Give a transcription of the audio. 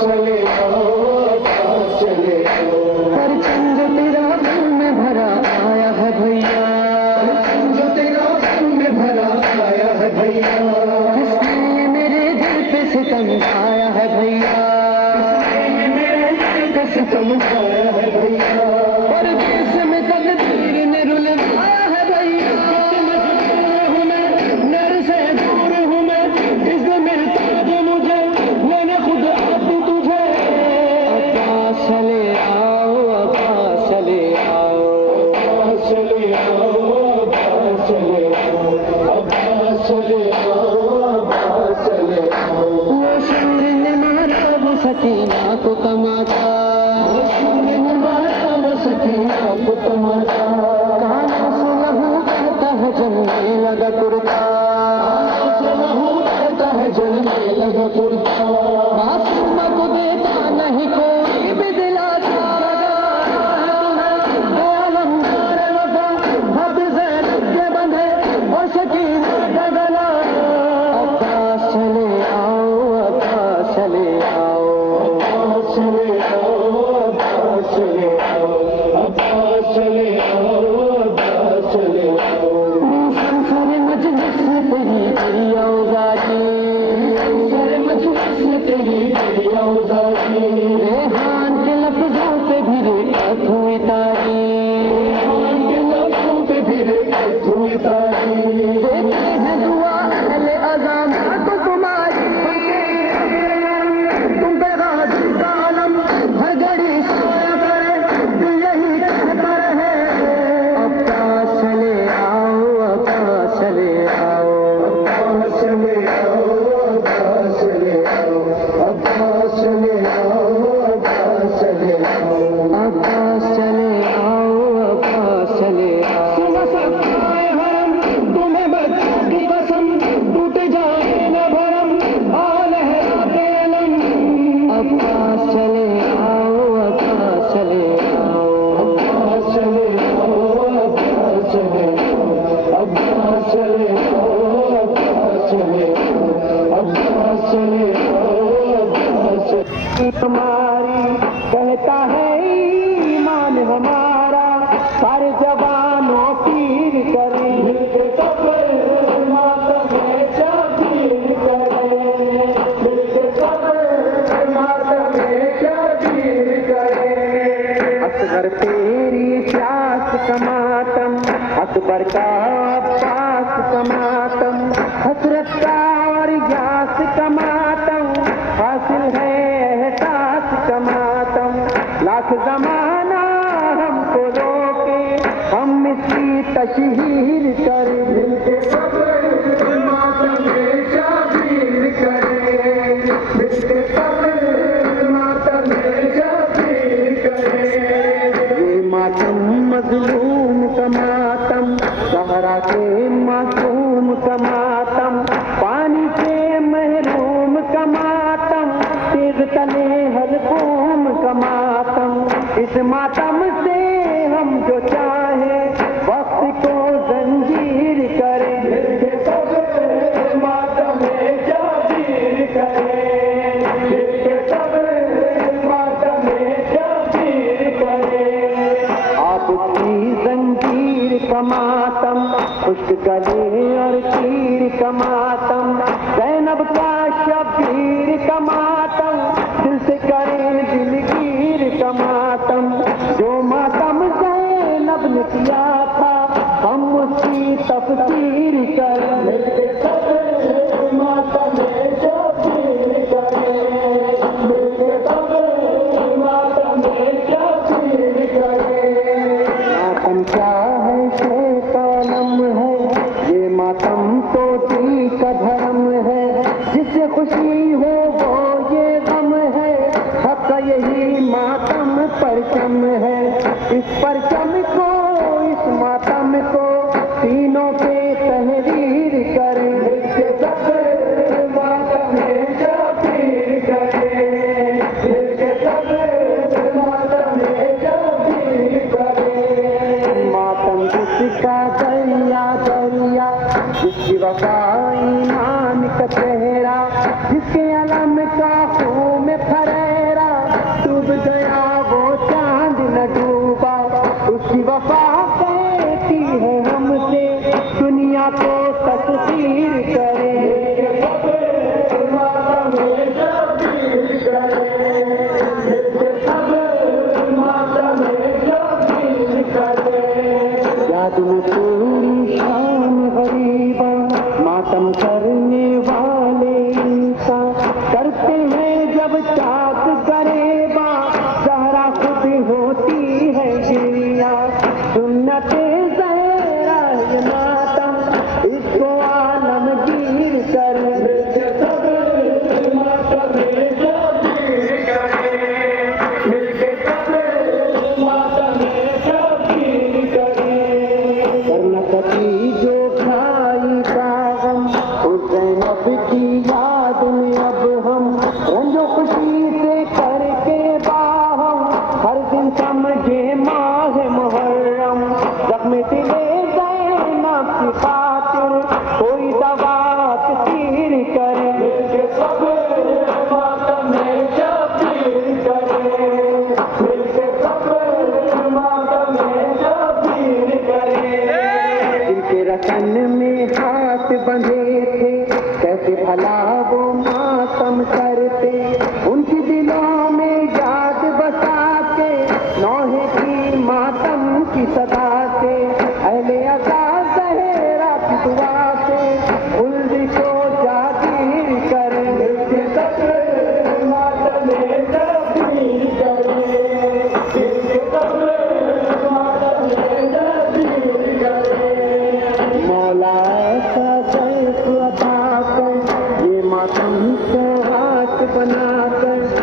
चले आओ, अब्बास चले आओ। परचम जो तेरा दिल में भरा आया है भैया, परचम जो तेरा दिल में भरा आया है भैया, किसने मेरे दिल पे सितम ढाया है भैया, किसने मेरे दिल पे सितम ढाया है भैया। परदेस में तकदीर ने रुलवाया है भैया, मजबूर हूँ मैं, नर से दूर हूँ मैं, इसलिए मिलता जो मुझे मैंने खुद आप तुझे। अब्बास चले आओ, अब्बास चले आओ, अब्बास चले आओ, अब्बास चले आओ, अब्बास चले आओ, अब्बास चले आओ। वो शूर ने मारा वो सकीना को तमाचा, शूर ने मारा वो सकीना को तमाचा, कानों से लहू बहता है जलने लगा कुर्ता, से लहू बहता है जलने लगा कुर्ता। मासूमा को देता नहीं कोई भी दिलासा, आलमदार वफा हद से के बंधे और सकीना का गला। अब्बास चले आओ, अब्बास चले आओ, अब्बास चले आओ, अब्बास चले आओ, अब्बास चले आओ, अब्बास चले आओ। संसार मजलिस में तेरी तेरी औजारी, सारे मजलिस में तेरी तेरी औजारी, रेहान के लफ्जों पे भी रेखत हुई तारी, रेहान के लफ्जों पे भी रेखत हुई तारी। देते हैं दुआ अहले अज़ाम को तुम्हारी, तुम पे गाजी का आलम हर घड़ी सोया करे, दिल यही कहता रहे। अब्बास चले आओ, अब्बास चले आओ, अब्बास चले आओ, अब्बास चले आओ, अब्बास चले आओ, अब्बास चले आओ। अब्बास चले आओ, अब्बास चले आओ। सुबह सफाए हरम तुम्हें बच्चों की कसम, टूट जाए न भरम आ लहराते अलम। अब्बास चले आओ, अब्बास चले आओ, अब्बास चले आओ, अब्बास चले आओ, अब्बास चले आओ, अब्बास चले आओ, अब्बास चले आओ, अब्बास चले। हमारी कहता है ईमान हमारा, सारे जवानों पीर करें, मिलके कब्र मातम में जागीर करें, मिलके कब्र मातम में जागीर करें। असगर तेरी प्यास का मातम, अकबर का अब्बास का मातम, हसरत का और यास का मातम, हासिल है एहसास का मातम। लाख जमाना हमको रोके, हम इसकी तशहीर करें, मिलके कब्र मातम में जागीर करें, मिलके कब्र मातम में जागीर करें। ये मातम मजलूम का मातम, सहरा के मासूम का मातम, पानी के महरूम का मातम, तेग तले हलकूम का मातम। इस मातम से हम जो चाहे वक्त को जंजीर करें, मिलके कब्र मातम में जागीर करें, मिलके कब्र मातम में जागीर करें। आपकी जंजीर का मातम, खुश्क गले और तीर का मातम, ज़ैनब का शबीर का मातम, दिल से करें दिलगीर का मातम। जो मातम ज़ैनब ने किया था, हम उसकी तफसीर करें, मिलके कब्र मातम में जागीर करें, मिलके कब्र मातम में जागीर करें। मातम क्या है शेख आलम है, ये मातम तो दिल का धर्म है, जिसे खुशी हो वो ये गम है, हक यही मातम परचम है। इस परचम को, इस मातम को तीनों पे तहरीर करें, मिलके कब्र मातम में जागीर करें, मिलके कब्र मातम में जागीर करें। मातम जिसका दरिया दरिया, जिसकी वफा ईमान का चेहरा, जिसके अलम का खून में फरे हैं जब चाक करेबा सहरा खुद होती है गिरिया सुन्नते ज़हरा है मातम इसको आलमगीर कर कर्णकटी जो खाई कागम हुसैन की याद में अब हम रंजो खुशी से करके बाहम हर दिन समझे माह मुहर्रम जख्म दिले ज़ैनब की खातिर कोई दवा तस्वीर करे जिनके रतन में हाथ बंधे थे कैसे भला वो मातम करते उनकी दिलों में याद बसा के नौहे की मातम की सदा से अहले अज़ा ज़हरा की दुआ से उल्दी को जागीर करे मौला ऐसा सैफ अता कर ये मातम को हाथ बनाकर